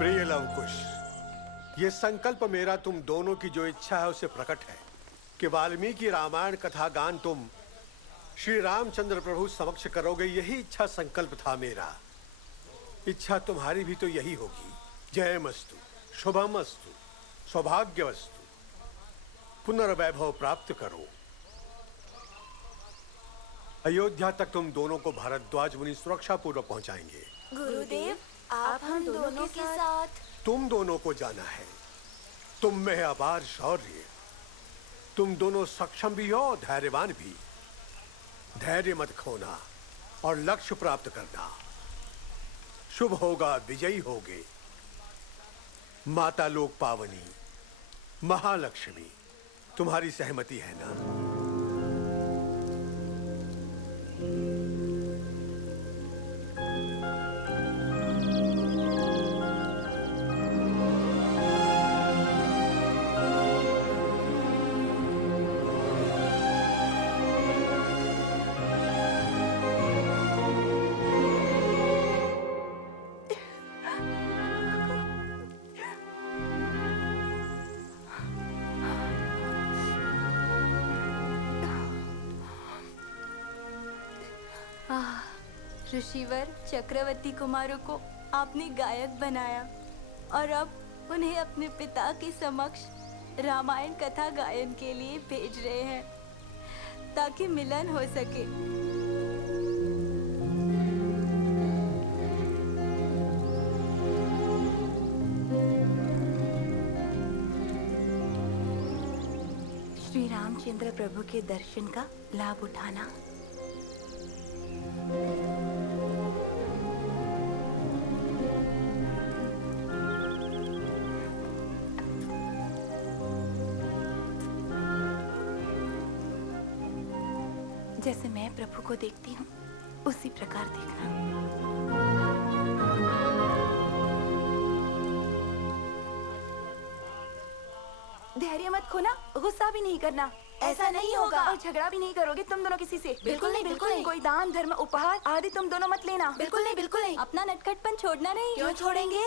प्रिय लवकुश, ये संकल्प मेरा तुम दोनों की जो इच्छा है उसे प्रकट है कि वाल्मीकि रामायण कथा गान तुम श्री रामचंद्र प्रभु समक्ष करोगे। यही इच्छा संकल्प था मेरा। इच्छा तुम्हारी भी तो यही होगी। जयमस्तु, शुभमस्तु, सौभाग्यवस्तु, पुनर्वैभव प्राप्त करो। अयोध्या तक तुम दोनों को भारद्वाज मुनि सुरक्षा पूर्वक पहुंचाएंगे। गुरुदेव, आप हम दोनों के साथ। तुम दोनों को जाना है। तुम में है अपार शौर्य। तुम दोनों सक्षम भी हो, धैर्यवान भी। धैर्य मत खोना और लक्ष्य प्राप्त करना। शुभ होगा, विजयी होगे। माता लोक पावनी महालक्ष्मी तुम्हारी सहमति है ना? ऋषिवर चक्रवर्ती कुमारों को आपने गायक बनाया और अब उन्हें अपने पिता के समक्ष रामायण कथा गायन के लिए भेज रहे हैं ताकि मिलन हो सके। श्री रामचंद्र प्रभु के दर्शन का लाभ उठाना। जैसे मैं प्रभु को देखती हूँ उसी प्रकार देखना। धैर्य मत खोना, गुस्सा भी नहीं करना। ऐसा नहीं होगा। और झगड़ा भी नहीं करोगे तुम दोनों किसी से। बिल्कुल नहीं, बिल्कुल नहीं। कोई दान धर्म उपहार आदि तुम दोनों मत लेना। बिल्कुल नहीं, बिल्कुल नहीं। अपना नटखटपन छोड़ना नहीं। क्यों छोड़ेंगे?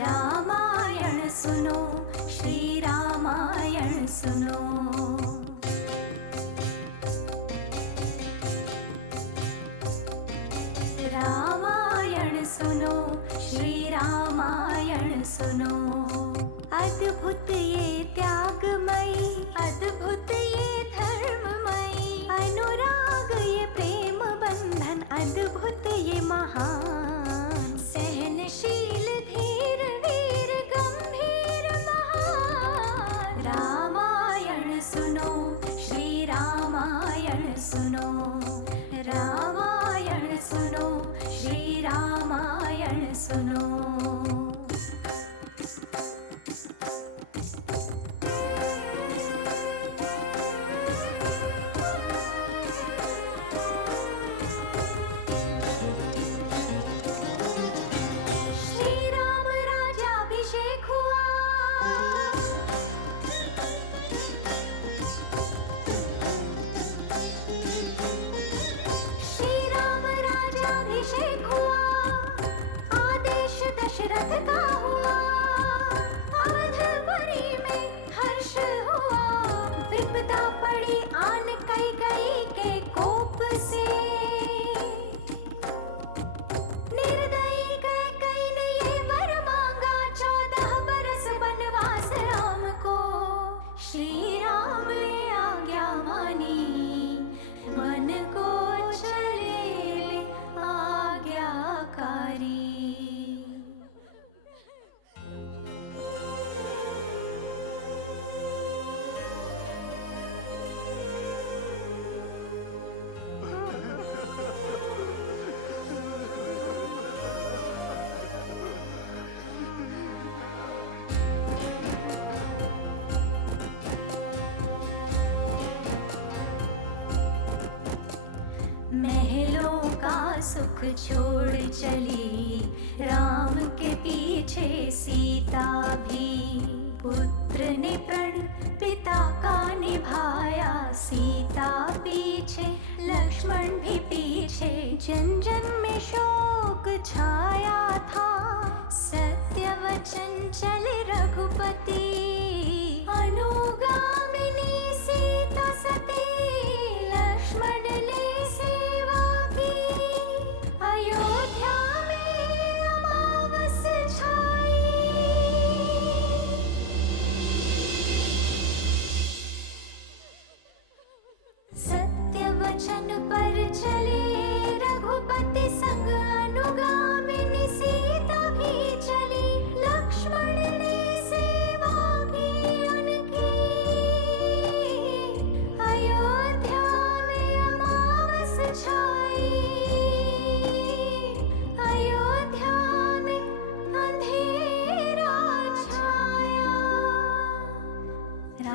रामायण सुनो, श्री रामायण सुनो। रामायण सुनो, श्री रामायण सुनो। अद्भुत ये त्यागमयी, अद्भुत ये धर्ममयी, अनुराग ये प्रेम बंधन, अद्भुत ये महान। सहनशील धीर वीर गंभीर महान। रामायण सुनो, श्री रामायण सुनो। रामायण सुनो, श्री रामायण सुनो। दशरथ का हुआ, अवधपुरी में हर्ष हुआ। विपदा पड़ी आन कैकेयी के कोप से, निर्दयी कैकेयी ने ये वर मांगा, 14 बरस वनवास राम को। श्री राम ने आज्ञा मानी, वन को चले आज्ञाकारी। महलों का सुख छोड़ चली, राम के पीछे सीता भी। पुत्र ने प्रण पिता का निभाया,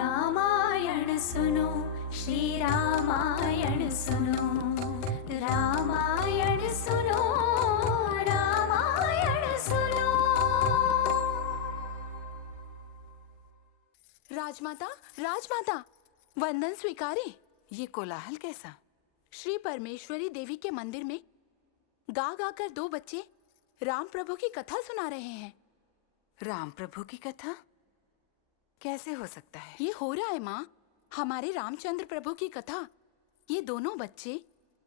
रामायण सुनो, श्री रामायण सुनो, रामायण सुनो, रामायण सुनो। राजमाता, राजमाता, वंदन स्वीकारे। ये कोलाहल कैसा? श्री परमेश्वरी देवी के मंदिर में गा गा कर दो बच्चे राम प्रभु की कथा सुना रहे हैं। राम प्रभु की कथा कैसे हो सकता है? ये हो रहा है माँ, हमारे रामचंद्र प्रभु की कथा। ये दोनों बच्चे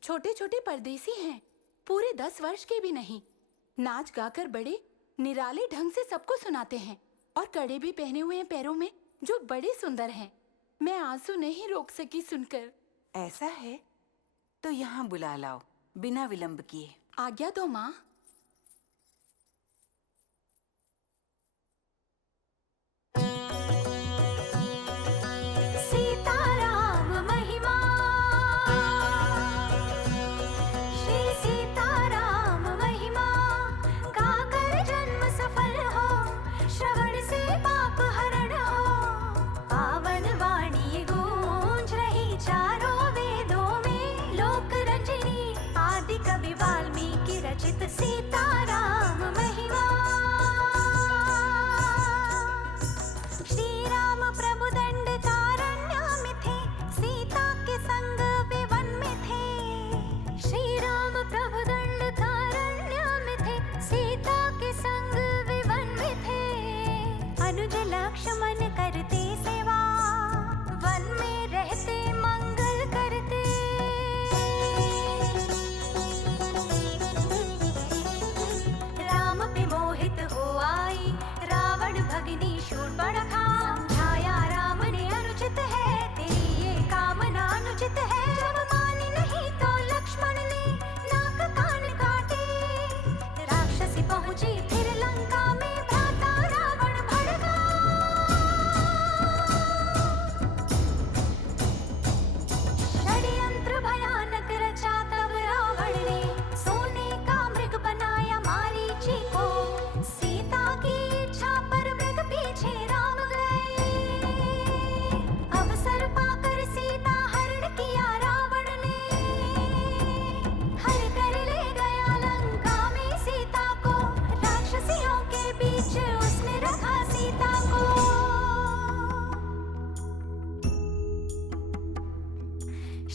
छोटे छोटे परदेसी हैं, पूरे 10 वर्ष के भी नहीं। नाच गाकर बड़े निराले ढंग से सबको सुनाते हैं और कड़े भी पहने हुए हैं पैरों में, जो बड़े सुंदर हैं। मैं आंसू नहीं रोक सकी सुनकर। ऐसा है तो यहाँ बुला लाओ बिना विलंब किए। आज्ञा दो माँ। सीताराम महिमा, श्री सीताराम महिमा, गाकर जन्म सफल हो, श्रवण से पाप हरण हो। पावन वाणी गूंज रही चारों वेदों में, लोक रंजनी आदि कवि वाल्मीकि रचित सीताराम महिमा। श्री राम प्रभु दंडकारण्य में थे, सीता के संग वे वन में थे। श्री राम प्रभु दंडकारण्य में थे, सीता के संग वे वन में थे। अनुज लक्ष्मण करते सेवा, वन में रहते मंगल करते। राम पे मोहित हो आई रावण भगिनी शूर्पणखा। समझाया राम ने अनुचित है, तेरी ये कामना अनुचित है। जब मानी नहीं तो लक्ष्मण ने नाक कान काटे। राक्षसी पहुंची फिर लंका में, भ्राता रावण भड़का। षड्यंत्र भयानक रचा तब रावण ने, सोने का मृग बनाया मारीची को। सीता की इच्छा पर मृग पीछे राम गए। अवसर पाकर सीता हरण किया रावण ने, हर कर ले गया लंका में सीता को। राक्षसियों के बीच उसने रखा सीता को।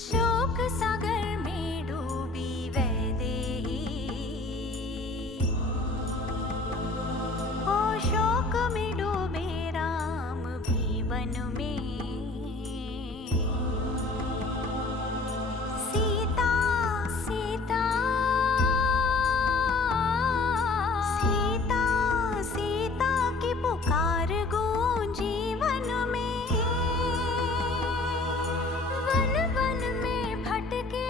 शोक सागर में डूबी वैदेही, ओ शोक में डूबे राम भी वन में। सीता सीता सीता सीता की पुकार गूंजी वन में। वन वन में भटके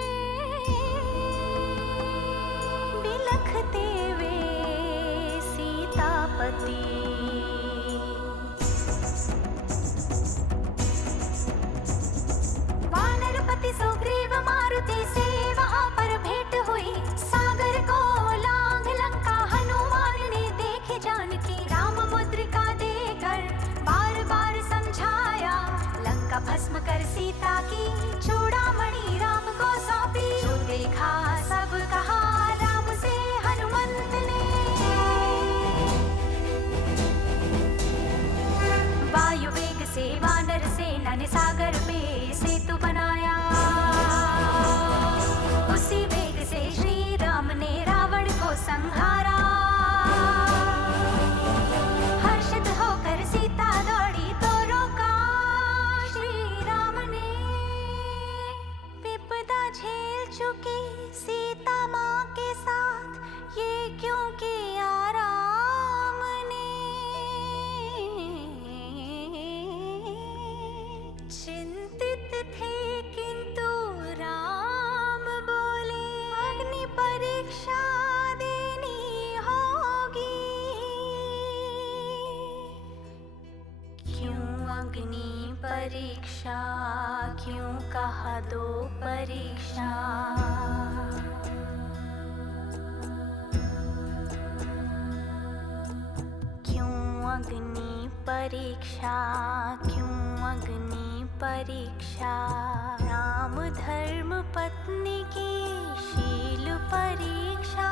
बिलखते वे सीतापति। वानरपति सुग्रीव मारुति से वहां पर भेंट हुई। सागर को लांघ लंका हनुमान ने देखी जानकी। राम मुद्रिका देकर बार बार समझाया, लंका भस्म कर सीता की चूड़ामणि राम को सौंपी। जो देखा सब कहा राम से हनुमंत ने। वायु वेग से वानर सेना ने सागर पे सेतु बनाया। उसी वेग से श्री राम ने रावण को संहारा। हर्षित होकर सीता दौड़ी तो रोका श्री राम ने। विपदा झेल चुकी सीता माँ के साथ, ये क्यों किया राम ने। चिंतित थे किंतु राम बोले, अग्नि परीक्षा देनी होगी। क्यों अग्नि परीक्षा, क्यों कहा दो परीक्षा। क्यों अग्नि परीक्षा, क्यों अग्नि परीक्षा, राम धर्म पत्नी की शील परीक्षा,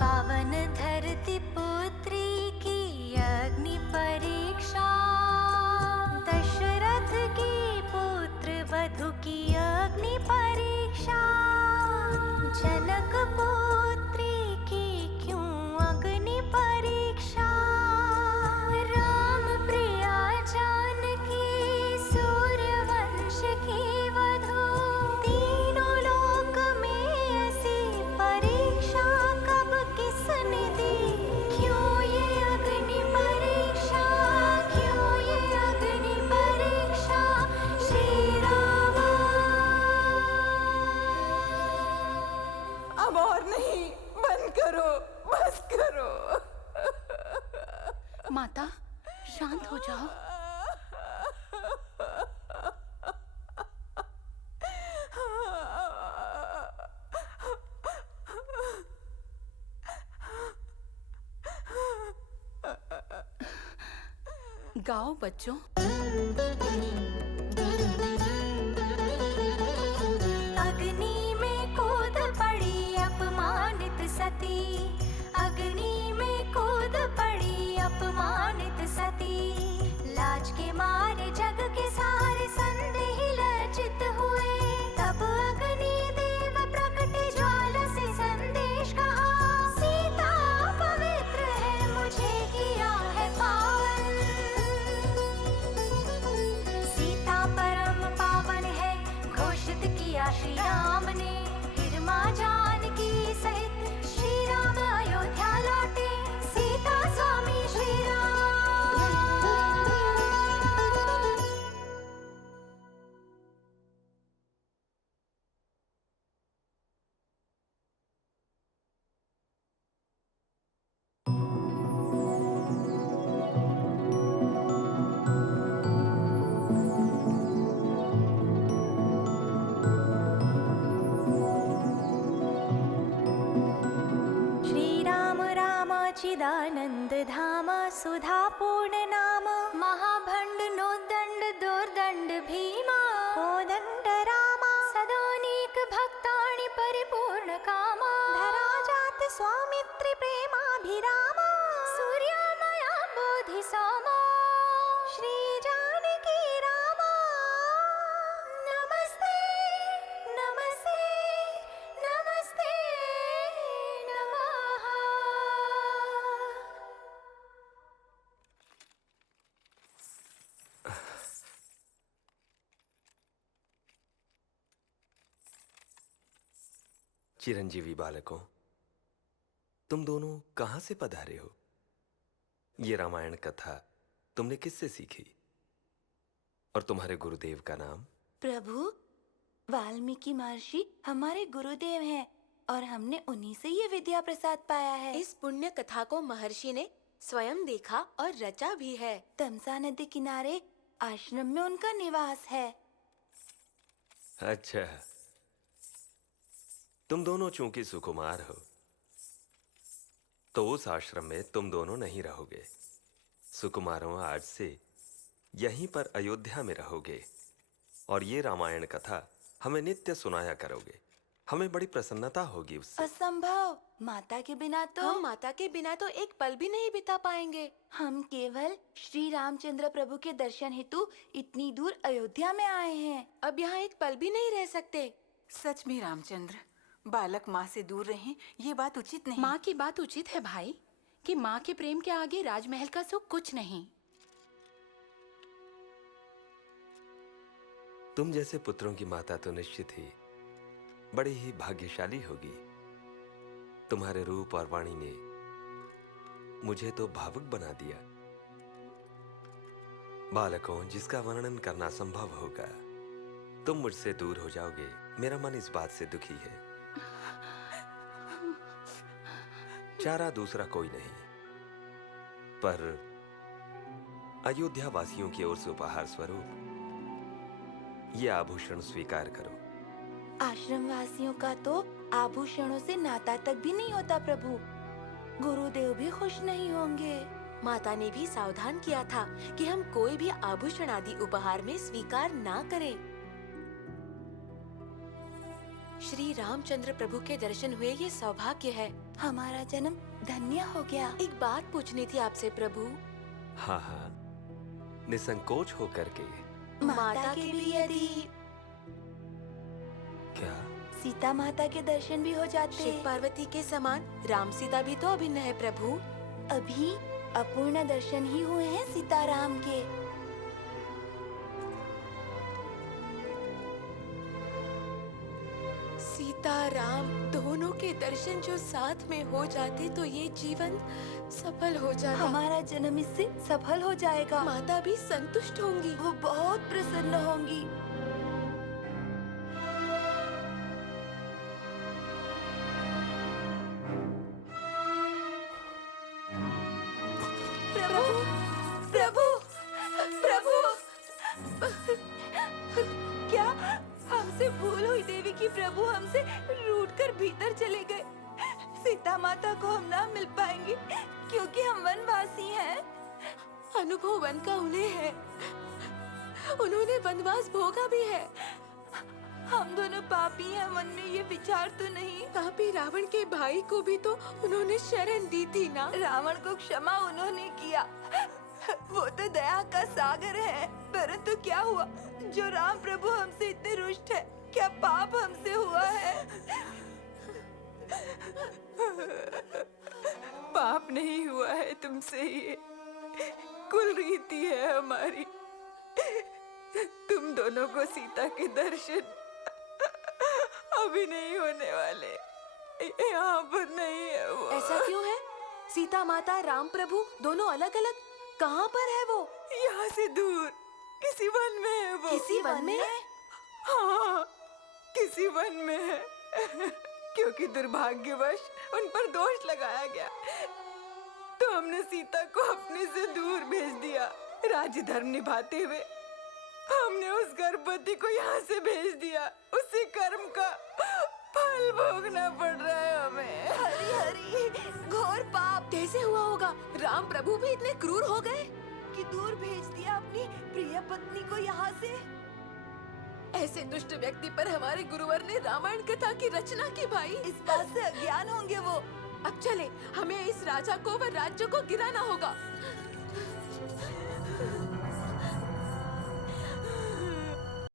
पावन धरती पुत्री की अग्नि परीक्षा, दशरथ की पुत्र वधु की अग्नि परीक्षा, जनक पुत्री की क्यों अग्नि परीक्षा, राम प्रिया जानकी सूर्यवंश की वधु, तीनों लोक में ऐसी परीक्षा कब किसने दी, क्यों ये अग्नि परीक्षा, क्यों ये अग्नि परीक्षा, श्री राम। अब और नहीं, बंद करो, बस करो। माता, शांत हो जाओ। गाओ बच्चों। अग्नि में कूद पड़ी अपमानित सती, अग्नि में कूद पड़ी अपमानित सती, लाज के मारे जग के सारे संदेह लज्जित हुए, तब अग्नि देव प्रकटे ज्वाला से संदेश कहा, सीता पवित्र है मुझे किया है पावन, सीता परम पावन है घोषित किया श्री राम ने, फिर माँ जानकी सहित श्री राम अयोध्या लौटे, सीता स्वामी श्री राम। श्री राम राम चिदानंद धाम, सुधा पूर्ण नाम, महाभंड नोदंड दुर्दंड भीमा, कोदंड रामा, सदोनीक भक्तानि परिपूर्ण कामा, धरा जात स्वामित्री प्रेमाभिरामा, सूर्यमया बोधि सोमा, श्री जानकी रामा। नमस्ते नमस्ते नमस्ते नमः। चिरंजीवी बालकों, तुम दोनों कहां से पधारे हो? ये रामायण कथा तुमने किससे सीखी? और तुम्हारे गुरुदेव का नाम? प्रभु, वाल्मीकि महर्षि हमारे गुरुदेव हैं और हमने उन्हीं से ये विद्या प्रसाद पाया है। इस पुण्य कथा को महर्षि ने स्वयं देखा और रचा भी है। तमसा नदी किनारे आश्रम में उनका निवास है। अच्छा, तुम दोनों चूंकि सुकुमार हो तो उस आश्रम में तुम दोनों नहीं रहोगे। सुकुमारों, आज से यहीं पर अयोध्या में रहोगे और ये रामायण कथा हमें नित्य सुनाया करोगे। हमें बड़ी प्रसन्नता होगी उससे। असंभव, माता के बिना तो हम माता के बिना तो एक पल भी नहीं बिता पाएंगे। हम केवल श्री रामचंद्र प्रभु के दर्शन हेतु इतनी दूर अयोध्या में आए हैं। अब यहाँ एक पल भी नहीं रह सकते। सच में रामचंद्र, बालक माँ से दूर रहें, ये बात उचित नहीं। माँ की बात उचित है भाई, कि माँ के प्रेम के आगे राजमहल का सुख कुछ नहीं। तुम जैसे पुत्रों की माता तो निश्चित ही बड़ी ही भाग्यशाली होगी। तुम्हारे रूप और वाणी ने मुझे तो भावुक बना दिया। बालकों, जिसका वर्णन करना संभव होगा। तुम मुझसे दूर हो जाओगे, मेरा मन इस बात से दुखी है। चारा दूसरा कोई नहीं, पर अयोध्या वासियों की ओर से उपहार स्वरूप ये आभूषण स्वीकार करो। आश्रम वासियों का तो आभूषणों से नाता तक भी नहीं होता प्रभु। गुरुदेव भी खुश नहीं होंगे। माता ने भी सावधान किया था कि हम कोई भी आभूषण आदि उपहार में स्वीकार ना करें। श्री रामचंद्र प्रभु के दर्शन हुए ये सौभाग्य है। हमारा जन्म धन्य हो गया। एक बात पूछनी थी आपसे प्रभु। हाँ हाँ, निसंकोच होकर के। माता के भी यदि क्या? सीता माता के दर्शन भी हो जाते। शिव पार्वती के समान राम सीता भी तो अभिन्न है प्रभु। अभी अपूर्ण दर्शन ही हुए हैं सीताराम के। सीता राम दोनों के दर्शन जो साथ में हो जाते तो ये जीवन सफल हो जाता। हमारा जन्म इससे सफल हो जाएगा। माता भी संतुष्ट होंगी। वो बहुत प्रसन्न होंगी। प्रभु प्रभु प्रभु क्या हमसे भूल हुई देवी की? प्रभु हमसे रूठकर भीतर चले गए। सीता माता को हम ना मिल पाएंगे क्योंकि हम वनवासी हैं। अनुभव वन का उन्हें है, उन्होंने वनवास भोगा भी है। हम दोनों पापी हैं, मन में ये विचार तो नहीं। पापी रावण के भाई को भी तो उन्होंने शरण दी थी ना। रावण को क्षमा उन्होंने किया, वो तो दया का सागर है। परंतु क्या हुआ? जो राम प्रभु हमसे इतने रुष्ट है, क्या पाप हमसे हुआ है? पाप नहीं हुआ है तुमसे, ये कुल रीति है हमारी। तुम दोनों को सीता के दर्शन अभी नहीं होने वाले। यहाँ पर नहीं है वो। ऐसा क्यों है? सीता माता राम प्रभु दोनों अलग अलग कहाँ पर है वो? यहाँ से दूर किसी वन में है वो। किसी वन में? हाँ, किसी वन में है। क्योंकि दुर्भाग्यवश उन पर दोष लगाया गया, तो हमने सीता को अपने से दूर भेज दिया। राज्य धर्म निभाते हुए हमने उस गर्भवती को यहाँ से भेज दिया। उसी कर्म का फल भोगना पड़ रहा है हमें। हरी हरी घोर पाप। कैसे हुआ होगा? राम प्रभु भी इतने क्रूर हो गए कि दूर भेज दिया अपनी प्रिय पत्नी को यहाँ से। ऐसे दुष्ट व्यक्ति पर हमारे गुरुवर ने रामायण कथा की रचना की भाई। इस बात से अज्ञान होंगे वो। अब चले, हमें इस राजा को व राज्य को गिराना होगा।